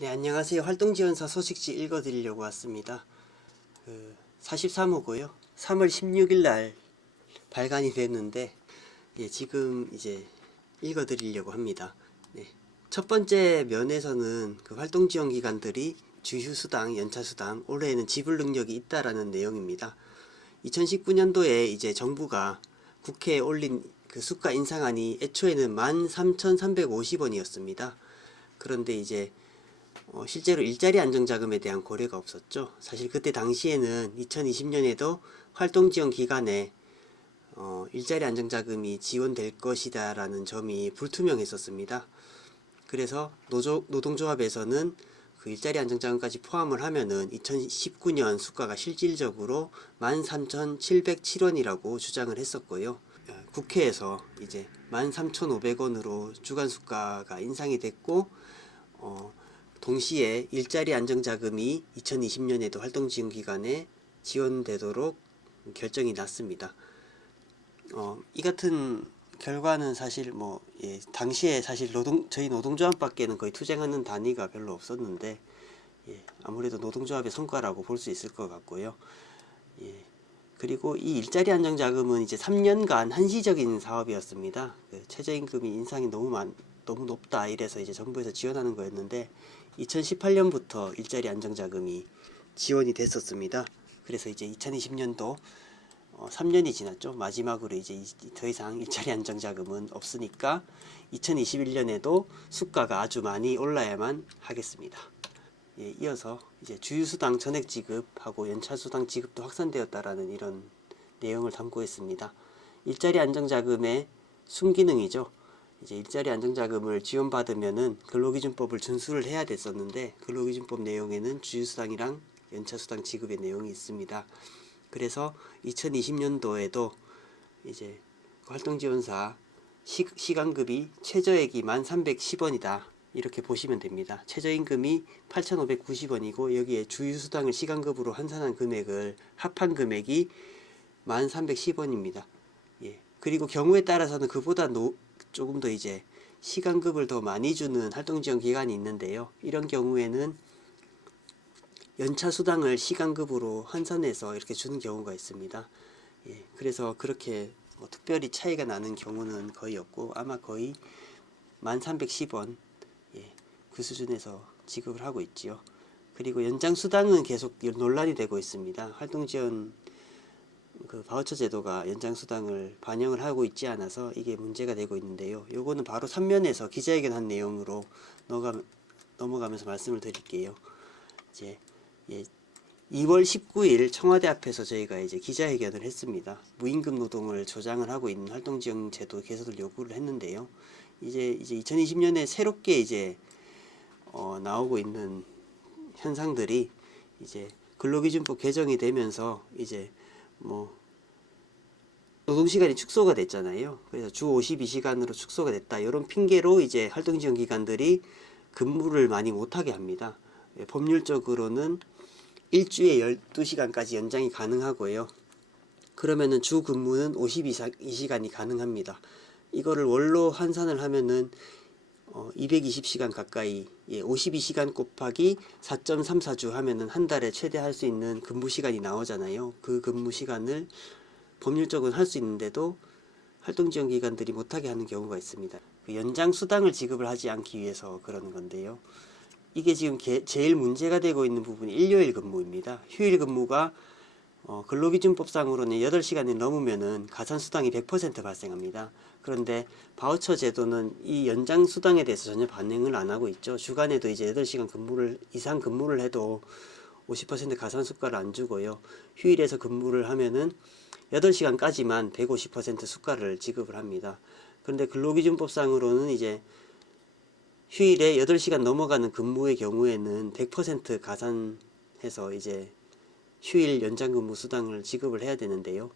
네, 안녕하세요. 활동지원사 소식지 읽어드리려고 왔습니다. 43호고요. 3월 16일 날 발간이 됐는데, 지금 이제 읽어드리려고 합니다. 네. 첫 번째 면에서는 그 활동지원기관들이 주휴수당, 연차수당, 올해에는 지불 능력이 있다라는 내용입니다. 2019년도에 이제 정부가 국회에 올린 그 수가 인상안이 애초에는 13,350원이었습니다. 그런데 이제 실제로 일자리 안정자금에 대한 고려가 없었죠. 사실 그때 당시에는 2020년에도 활동지원 기간에 일자리 안정자금이 지원될 것이다 라는 점이 불투명했었습니다. 그래서 노동조합에서는 그 일자리 안정자금까지 포함을 하면은 2019년 수가가 실질적으로 13,707원이라고 주장을 했었고요. 국회에서 이제 13,500원으로 주간 수가가 인상이 됐고, 동시에 일자리 안정자금이 2020년에도 활동지원기간에 지원되도록 결정이 났습니다. 이 같은 결과는 사실 당시에 사실 저희 노동조합밖에는 거의 투쟁하는 단위가 별로 없었는데, 아무래도 노동조합의 성과라고 볼 수 있을 것 같고요. 그리고 이 일자리 안정자금은 이제 3년간 한시적인 사업이었습니다. 최저임금이 인상이 너무 높다 이래서 이제 정부에서 지원하는 거였는데, 2018년부터 일자리 안정자금이 지원이 됐었습니다. 그래서 이제 2020년도 3년이 지났죠. 마지막으로 이제 더 이상 일자리 안정자금은 없으니까 2021년에도 수가가 아주 많이 올라야만 하겠습니다. 이어서 이제 주휴수당 전액 지급하고 연차수당 지급도 확산되었다라는 이런 내용을 담고 있습니다. 일자리 안정자금의 순기능이죠. 이제 일자리 안정자금을 지원받으면은 근로기준법을 준수를 해야 됐었는데, 근로기준법 내용에는 주휴수당이랑 연차수당 지급의 내용이 있습니다. 그래서 2020년도에도 이제 활동지원사 시간급이 최저액이 1310원이다 이렇게 보시면 됩니다. 최저임금이 8590원이고 여기에 주휴수당을 시간급으로 환산한 금액을 합한 금액이 1310원입니다. 그리고 경우에 따라서는 그보다 조금 더 이제 시간급을 더 많이 주는 활동지원 기간이 있는데요. 이런 경우에는 연차수당을 시간급으로 환산해서 이렇게 주는 경우가 있습니다. 그래서 그렇게 특별히 차이가 나는 경우는 거의 없고, 아마 거의 1310원 그 수준에서 지급을 하고 있지요. 그리고 연장수당은 계속 논란이 되고 있습니다. 활동지원 그 바우처 제도가 연장수당을 반영을 하고 있지 않아서 이게 문제가 되고 있는데요. 요거는 바로 3면에서 기자회견 한 내용으로 넘어가면서 말씀을 드릴게요. 이제 2월 19일 청와대 앞에서 저희가 이제 기자회견을 했습니다. 무임금 노동을 조장을 하고 있는 활동지원 제도 개선을 요구를 했는데요. 이제 2020년에 새롭게 이제 나오고 있는 현상들이 이제 근로기준법 개정이 되면서 이제 노동시간이 축소가 됐잖아요. 그래서 주 52시간으로 축소가 됐다. 이런 핑계로 이제 활동지원 기관들이 근무를 많이 못하게 합니다. 법률적으로는 일주에 12시간까지 연장이 가능하고요. 그러면은 주 근무는 52시간이 가능합니다. 이거를 월로 환산을 하면은 220시간 가까이, 52시간 곱하기 4.34주 하면은 한 달에 최대 할 수 있는 근무 시간이 나오잖아요. 그 근무 시간을 법률적으로 할 수 있는데도 활동지원기관들이 못하게 하는 경우가 있습니다. 그 연장 수당을 지급을 하지 않기 위해서 그러는 건데요. 이게 지금 제일 문제가 되고 있는 부분이 일요일 근무입니다. 휴일 근무가 근로기준법상으로는 8시간이 넘으면은 가산수당이 100% 발생합니다. 그런데 바우처 제도는 이 연장수당에 대해서 전혀 반영을 안 하고 있죠. 주간에도 이제 8시간 이상 근무를 해도 50% 가산수가를 안 주고요. 휴일에서 근무를 하면은 8시간까지만 150% 수가를 지급을 합니다. 그런데 근로기준법상으로는 이제 휴일에 8시간 넘어가는 근무의 경우에는 100% 가산해서 이제 휴일 연장근무 수당을 지급을 해야 되는데요.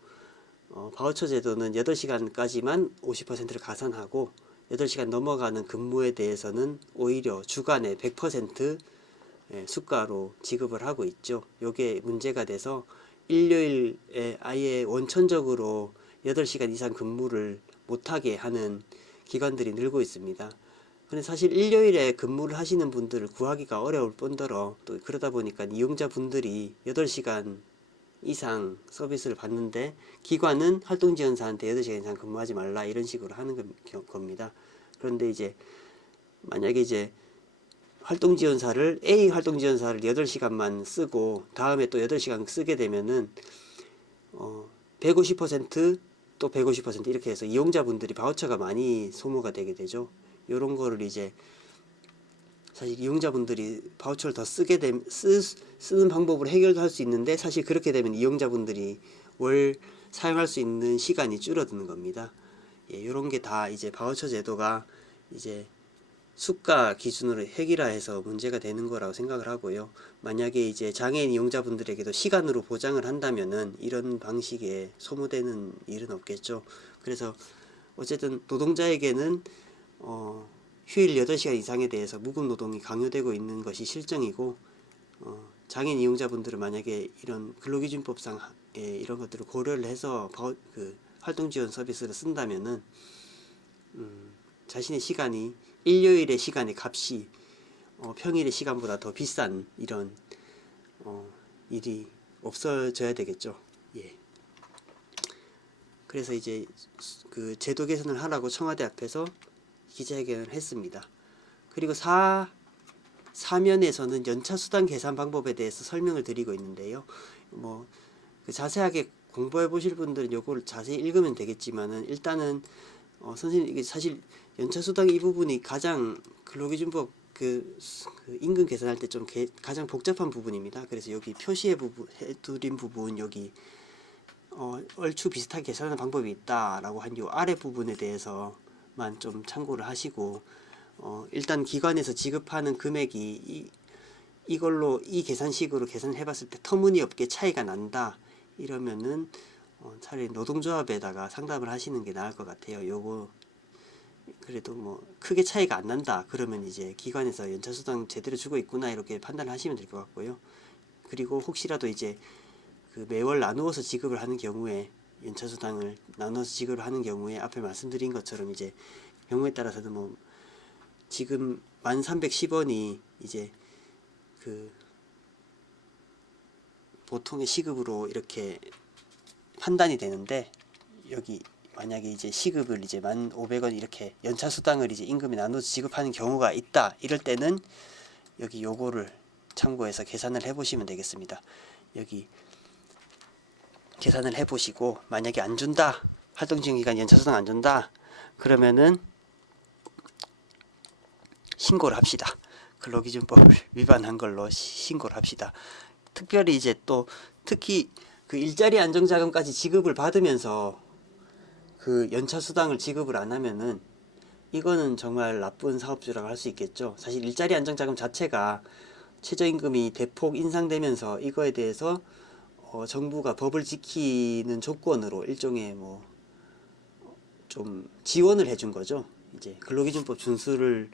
바우처 제도는 8시간까지만 50%를 가산하고 8시간 넘어가는 근무에 대해서는 오히려 주간에 100% 수가로 지급을 하고 있죠. 이게 문제가 돼서 일요일에 아예 원천적으로 8시간 이상 근무를 못하게 하는 기관들이 늘고 있습니다. 근데 사실 일요일에 근무를 하시는 분들을 구하기가 어려울 뿐더러 또 그러다 보니까 이용자분들이 8시간 이상 서비스를 받는데 기관은 활동지원사한테 8시간 이상 근무하지 말라 이런 식으로 하는 겁니다. 그런데 이제 만약에 이제 A 활동지원사를 8시간만 쓰고 다음에 또 8시간 쓰게 되면은 150%또 150% 이렇게 해서 이용자분들이 바우처가 많이 소모가 되게 되죠. 요런 거를 이제 사실 이용자분들이 바우처를 더 쓰는 방법으로 해결도 할 수 있는데 사실 그렇게 되면 이용자분들이 월 사용할 수 있는 시간이 줄어드는 겁니다. 예, 요런 게 다 이제 바우처 제도가 이제 수가 기준으로 획일화해서 문제가 되는 거라고 생각을 하고요. 만약에 이제 장애인 이용자분들에게도 시간으로 보장을 한다면은 이런 방식에 소모되는 일은 없겠죠. 그래서 어쨌든 노동자에게는 휴일 8시간 이상에 대해서 무급 노동이 강요되고 있는 것이 실정이고 장애인 이용자분들은 만약에 이런 근로기준법상 이런 것들을 고려를 해서 활동지원 서비스를 쓴다면은 자신의 시간이 일요일의 시간의 값이 평일의 시간보다 더 비싼 이런 일이 없어져야 되겠죠. 예. 그래서 이제 그 제도 개선을 하라고 청와대 앞에서 기자회견을 했습니다. 그리고 사면에서는 연차 수당 계산 방법에 대해서 설명을 드리고 있는데요. 뭐 자세하게 공부해 보실 분들은 요걸 자세히 읽으면 되겠지만은 일단은 선생님 이게 사실 연차 수당 이 부분이 가장 근로기준법 그 임금 계산할 때 좀 가장 복잡한 부분입니다. 그래서 여기 표시해 드린 부분 여기 얼추 비슷하게 계산하는 방법이 있다라고 한 요 아래 부분에 대해서만 좀 참고를 하시고 일단 기관에서 지급하는 금액이 이걸로 이 계산식으로 계산을 해봤을 때 터무니없게 차이가 난다 이러면은 차라리 노동조합에다가 상담을 하시는 게 나을 것 같아요. 요거 그래도 뭐 크게 차이가 안 난다 그러면 이제 기관에서 연차수당 제대로 주고 있구나 이렇게 판단을 하시면 될 것 같고요. 그리고 혹시라도 이제 그 매월 나누어서 지급을 하는 경우에 연차수당을 나눠서 지급을 하는 경우에 앞에 말씀드린 것처럼 이제 경우에 따라서는 뭐 지금 1310원이 이제 그 보통의 시급으로 이렇게 판단이 되는데 여기 만약에 이제 시급을 이제 1500원 이렇게 연차수당을 이제 임금에 나눠서 지급하는 경우가 있다 이럴 때는 여기 요거를 참고해서 계산을 해 보시면 되겠습니다. 여기 계산을 해 보시고 만약에 안 준다 활동지원기간 연차수당 안 준다 그러면은 신고를 합시다. 근로기준법을 위반한 걸로 신고를 합시다. 특별히 이제 또 특히 그 일자리 안정자금까지 지급을 받으면서 그 연차수당을 지급을 안 하면은 이거는 정말 나쁜 사업주라고 할 수 있겠죠. 사실 일자리 안정자금 자체가 최저임금이 대폭 인상되면서 이거에 대해서 정부가 법을 지키는 조건으로 일종의 뭐 좀 지원을 해준 거죠. 이제 근로기준법 준수를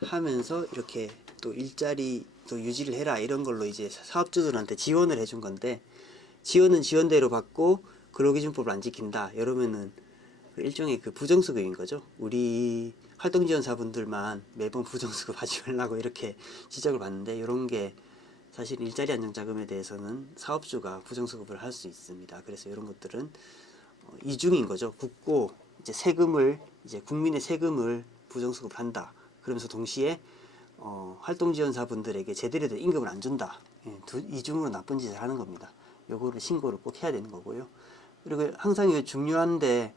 하면서 이렇게 또 일자리 또 유지를 해라 이런 걸로 이제 사업주들한테 지원을 해준 건데 지원은 지원대로 받고 근로기준법을 안 지킨다 이러면은 일종의 그 부정수급인 거죠. 우리 활동지원사분들만 매번 부정수급 하지 말라고 이렇게 지적을 받는데 이런 게 사실 일자리 안정자금에 대해서는 사업주가 부정수급을 할 수 있습니다. 그래서 이런 것들은 이중인 거죠. 굳고 이제 이제 국민의 세금을 부정수급한다. 그러면서 동시에 활동지원사분들에게 제대로 된 임금을 안 준다. 이중으로 나쁜 짓을 하는 겁니다. 요거를 신고를 꼭 해야 되는 거고요. 그리고 항상 이게 중요한데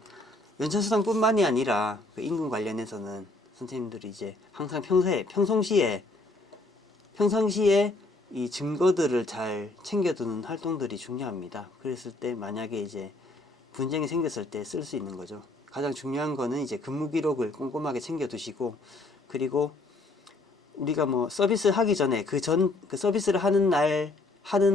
연차수당뿐만이 아니라 그 임금 관련해서는 선생님들이 이제 항상 평상시에 이 증거들을 잘 챙겨두는 활동들이 중요합니다. 그랬을 때 만약에 이제 분쟁이 생겼을 때 쓸 수 있는 거죠. 가장 중요한 거는 이제 근무 기록을 꼼꼼하게 챙겨두시고 그리고 우리가 뭐 서비스 하기 전에 그 서비스를 하는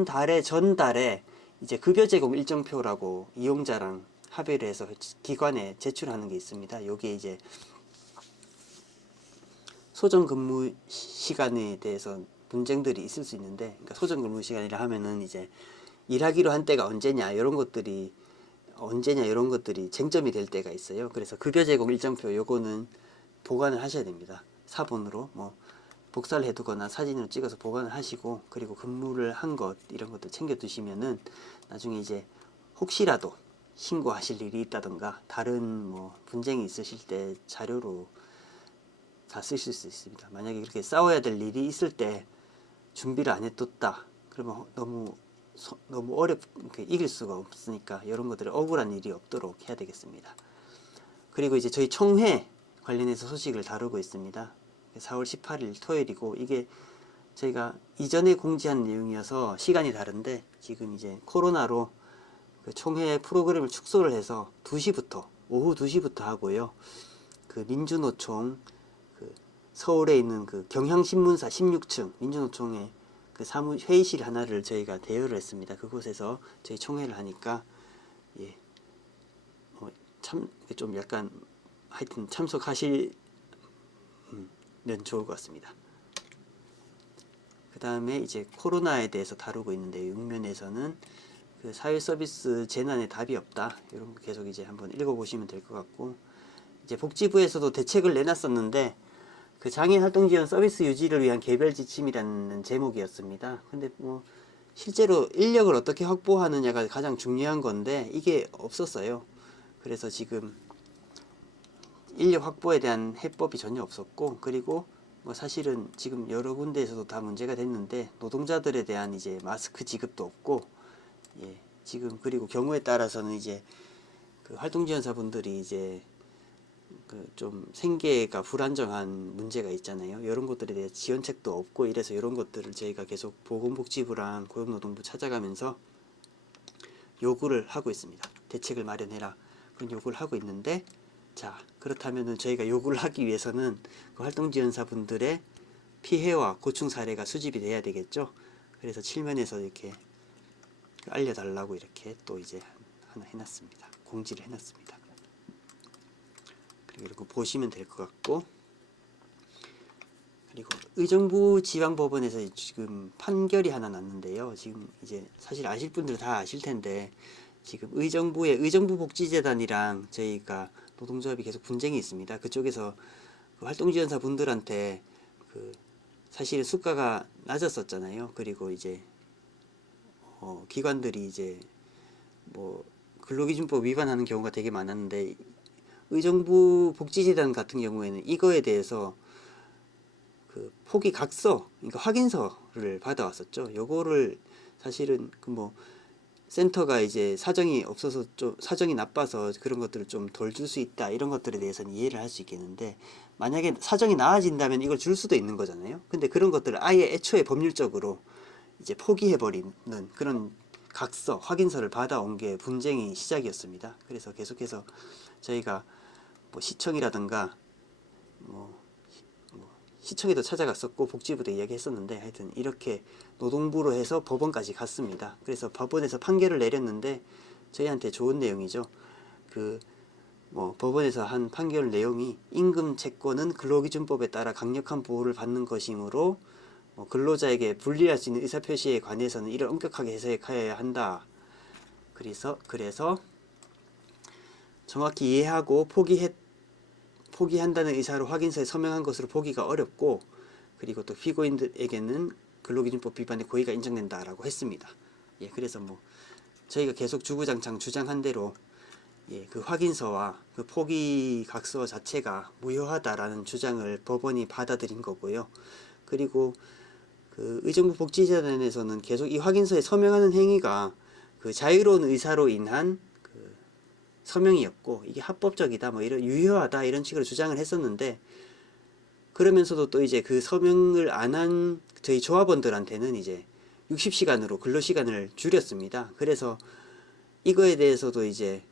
달의 전달에 이제 급여 제공 일정표라고 이용자랑 합의를 해서 기관에 제출하는 게 있습니다. 요게 이제 소정 근무 시간에 대해서 분쟁들이 있을 수 있는데, 그러니까 소정 근무 시간이라 하면은 이제 일하기로 한 때가 언제냐 이런 것들이 쟁점이 될 때가 있어요. 그래서 급여 제공 일정표 요거는 보관을 하셔야 됩니다. 사본으로 뭐 복사를 해두거나 사진으로 찍어서 보관을 하시고, 그리고 근무를 한 것 이런 것들 챙겨 두시면은 나중에 이제 혹시라도 신고하실 일이 있다던가 다른 뭐 분쟁이 있으실 때 자료로 다 쓰실 수 있습니다. 만약에 그렇게 싸워야 될 일이 있을 때 준비를 안 해뒀다 그러면 너무 어렵게 이길 수가 없으니까 이런 것들을 억울한 일이 없도록 해야 되겠습니다. 그리고 이제 저희 총회 관련해서 소식을 다루고 있습니다. 4월 18일 토요일이고, 이게 저희가 이전에 공지한 내용이어서 시간이 다른데 지금 이제 코로나로 그 총회 프로그램을 축소를 해서 2시부터 오후 2시부터 하고요. 그 민주노총 그 서울에 있는 그 경향신문사 16층 민주노총에 그 회의실 하나를 저희가 대여를 했습니다. 그곳에서 저희 총회를 하니까 참 좀 약간 하여튼 참석하시면 좋을 것 같습니다. 그 다음에 이제 코로나에 대해서 다루고 있는데, 6면에서는 그 사회 서비스 재난에 답이 없다, 이런 거 계속 이제 한번 읽어보시면 될 것 같고, 이제 복지부에서도 대책을 내놨었는데 그 장애인 활동 지원 서비스 유지를 위한 개별 지침이라는 제목이었습니다. 근데 뭐 실제로 인력을 어떻게 확보하느냐가 가장 중요한 건데 이게 없었어요. 그래서 지금 인력 확보에 대한 해법이 전혀 없었고, 그리고 뭐 사실은 지금 여러 군데에서도 다 문제가 됐는데 노동자들에 대한 이제 마스크 지급도 없고, 지금 그리고 경우에 따라서는 이제 그 활동지원사분들이 이제 그 좀 생계가 불안정한 문제가 있잖아요. 이런 것들에 대해 지원책도 없고 이래서 이런 것들을 저희가 계속 보건복지부랑 고용노동부 찾아가면서 요구를 하고 있습니다. 대책을 마련해라, 그런 요구를 하고 있는데, 자 그렇다면은 저희가 요구를 하기 위해서는 그 활동지원사분들의 피해와 고충 사례가 수집이 돼야 되겠죠. 그래서 7면에서 이렇게 알려달라고 이렇게 또 이제 하나 해놨습니다. 공지를 해놨습니다. 그리고 보시면 될 것 같고, 그리고 의정부 지방법원에서 지금 판결이 하나 났는데요. 지금 이제 사실 아실 분들은 다 아실 텐데, 지금 의정부 복지재단이랑 저희가 노동조합이 계속 분쟁이 있습니다. 그쪽에서 그 활동지원사 분들한테 그 사실 수가가 낮았었잖아요. 그리고 이제 기관들이 이제 뭐 근로기준법 위반하는 경우가 되게 많았는데, 의정부 복지재단 같은 경우에는 이거에 대해서 그 포기 각서, 그러니까 확인서를 받아왔었죠. 요거를 사실은 그 뭐 센터가 이제 사정이 없어서 좀 사정이 나빠서 그런 것들을 좀 덜 줄 수 있다, 이런 것들에 대해서는 이해를 할 수 있겠는데, 만약에 사정이 나아진다면 이걸 줄 수도 있는 거잖아요. 근데 그런 것들을 아예 애초에 법률적으로 이제 포기해버리는 그런 각서, 확인서를 받아온 게 분쟁이 시작이었습니다. 그래서 계속해서 저희가 뭐 시청이라든가 시청에도 찾아갔었고 복지부도 이야기했었는데, 하여튼 이렇게 노동부로 해서 법원까지 갔습니다. 그래서 법원에서 판결을 내렸는데 저희한테 좋은 내용이죠. 그 뭐 법원에서 한 판결 내용이, 임금 채권은 근로기준법에 따라 강력한 보호를 받는 것이므로 근로자에게 불리할 수 있는 의사표시에 관해서는 이를 엄격하게 해석해야 한다. 그래서 정확히 이해하고 포기한다는 의사로 확인서에 서명한 것으로 보기가 어렵고, 그리고 또 피고인들에게는 근로기준법 위반의 고의가 인정된다라고 했습니다. 그래서 뭐 저희가 계속 주구장창 주장한 대로 그 확인서와 그 포기 각서 자체가 무효하다라는 주장을 법원이 받아들인 거고요. 그리고 그 의정부 복지재단에서는 계속 이 확인서에 서명하는 행위가 그 자유로운 의사로 인한 그 서명이었고, 이게 합법적이다, 뭐 이런 유효하다, 이런 식으로 주장을 했었는데, 그러면서도 또 이제 그 서명을 안 한 저희 조합원들한테는 이제 60시간으로 근로시간을 줄였습니다. 그래서 이거에 대해서도 이제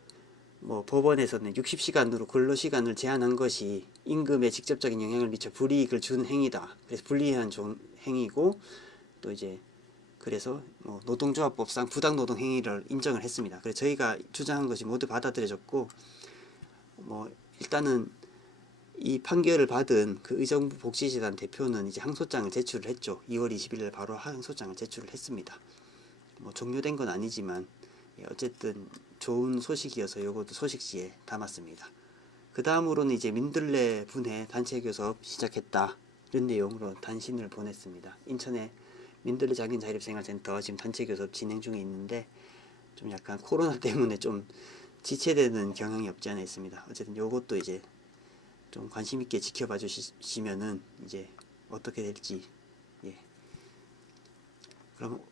뭐 법원에서는 60시간으로 근로시간을 제한한 것이 임금에 직접적인 영향을 미쳐 불이익을 준 행위다, 그래서 불리한 행위고, 또 이제 그래서 뭐 노동조합법상 부당노동 행위를 인정을 했습니다. 그래서 저희가 주장한 것이 모두 받아들여졌고, 뭐 일단은 이 판결을 받은 그 의정부 복지재단 대표는 이제 항소장을 제출을 했죠. 2월 20일 바로 항소장을 제출을 했습니다. 뭐 종료된 건 아니지만 어쨌든 좋은 소식이어서 요것도 소식지에 담았습니다. 그 다음으로는 이제 민들레 분해 단체 교섭 시작했다, 이런 내용으로 단신을 보냈습니다. 인천에 민들레 장애인 자립생활센터 지금 단체 교섭 진행 중에 있는데 좀 약간 코로나 때문에 좀 지체되는 경향이 없지 않아 있습니다. 어쨌든 요것도 이제 좀 관심 있게 지켜봐 주시면은 이제 어떻게 될지. 예. 그럼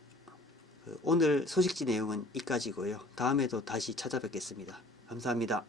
오늘 소식지 내용은 이까지고요. 다음에도 다시 찾아뵙겠습니다. 감사합니다.